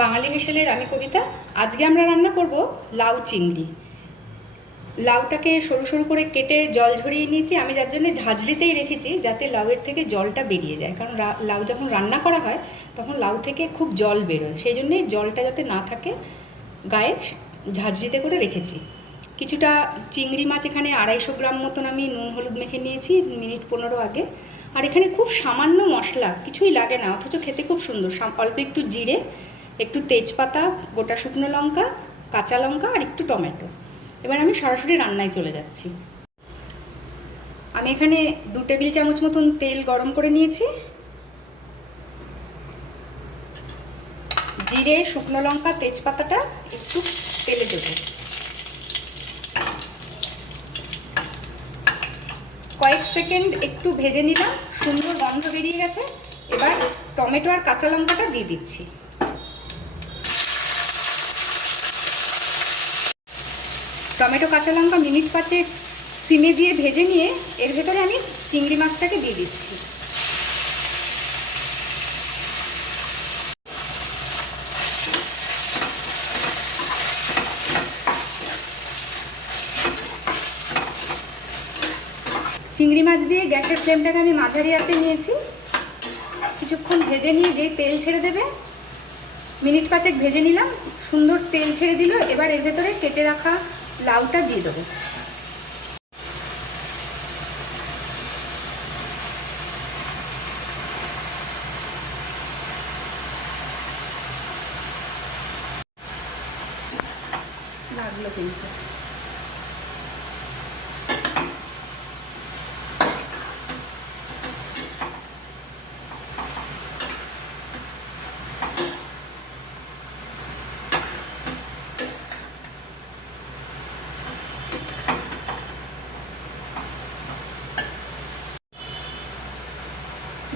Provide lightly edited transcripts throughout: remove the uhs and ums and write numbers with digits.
বাঙালি হেসেলের আমি কবিতা। আজকে আমরা রান্না করব লাউ চিংড়ি। লাউটাকে সরু সরু করে কেটে জল ঝরিয়ে নিয়েছি আমি, যার জন্য ঝাঁঝরিতেই রেখেছি যাতে লাউয়ের থেকে জলটা বেরিয়ে যায়, কারণ লাউ যখন রান্না করা হয় তখন লাউ থেকে খুব জল বেরোয়, সেই জন্যে জলটা যাতে না থাকে গায়ে ঝাঁঝরিতে করে রেখেছি। কিছুটা চিংড়ি মাছ এখানে 250 গ্রাম মতন আমি নুন হলুদ মেখে নিয়েছি মিনিট 15 আগে। আর এখানে খুব সামান্য মশলা, কিছুই লাগে না, অথচ খেতে খুব সুন্দর। অল্প একটু জিরে, একটু তেজপাতা, গোটা শুকনো লঙ্কা, কাঁচা লঙ্কা আর একটু টমেটো। এবার আমি সরাসরি রান্নায় চলে যাচ্ছি। আমি এখানে 2 টেবিল চামচ মতন তেল গরম করে নিয়েছি। জিরে, শুকনো লঙ্কা, তেজপাতাটা একটু তেলে দেবো। কয়েক সেকেন্ড একটু ভেজে নিলাম, সুন্দর গন্ধ বেরিয়ে গেছে। এবার টমেটো আর কাঁচা লঙ্কাটা দিয়ে দিচ্ছি। টমেটো কাঁচা লঙ্কা মিনিট 5 সিমে দিয়ে ভেজে নিয়ে এর ভেতরে আমি চিংড়ি মাছটাকে দিয়ে দিচ্ছি। চিংড়ি মাছ দিয়ে গ্যাসের ফ্লেমটাকে আমি মাঝারি আঁচে নিয়েছি। কিছুক্ষণ ভেজে নিয়ে যেই তেল ছেড়ে দেবে, মিনিট 5 ভেজে নিলাম, সুন্দর তেল ছেড়ে দিল। এবার এর ভেতরে কেটে রাখা লাউটা দিয়ে দেবো। লাগলো কিন্তু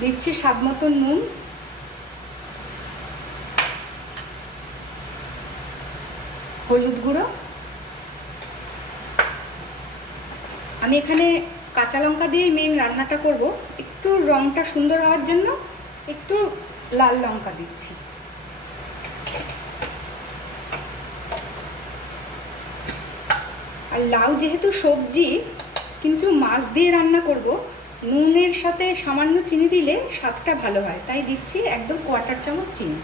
দিচ্ছি স্বাদ মতো নুন, হলুদ গুঁড়ো। আমি এখানে কাঁচা লঙ্কা দিয়েই মেন রান্নাটা করব, একটু রঙটা সুন্দর হওয়ার জন্য একটু লাল লঙ্কা দিচ্ছি। আর লাউ যেহেতু সবজি, কিন্তু মাছ দিয়ে রান্না করব, নুনের সাথে সামান্য চিনি দিলে স্বাদটা ভালো হয়, তাই দিচ্ছি একদম 1/4 চামচ চিনি।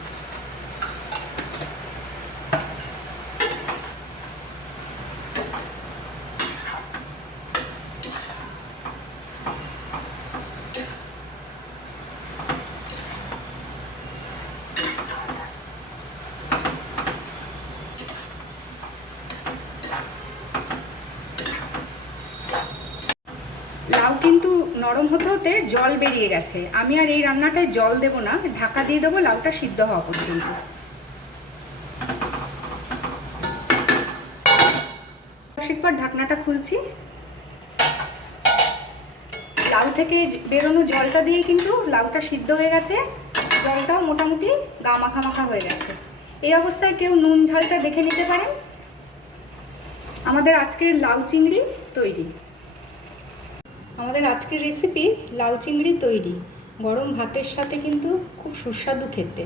লাউ কিন্তু নরম হতে হতে জল বেরিয়ে গেছে। আমি আর এই রান্নাটায় জল দেব না, ঢাকা দিয়ে দেবো লাউটা সিদ্ধ হওয়া পর্যন্ত। একবার ঢাকনাটা খুলছি। লাউ থেকে বেরোনো জলটা দিয়ে কিন্তু লাউটা সিদ্ধ হয়ে গেছে, জলটাও মোটামুটি গা মাখা মাখা হয়ে গেছে। এই অবস্থায় কেউ নুন ঝালটা দেখে নিতে পারেন। আমাদের আজকের লাউ চিংড়ি তৈরি। আমাদের আজকের রেসিপি লাউ চিংড়ি তৈরি। গরম ভাতের সাথে কিন্তু খুব সুস্বাদু খেতে।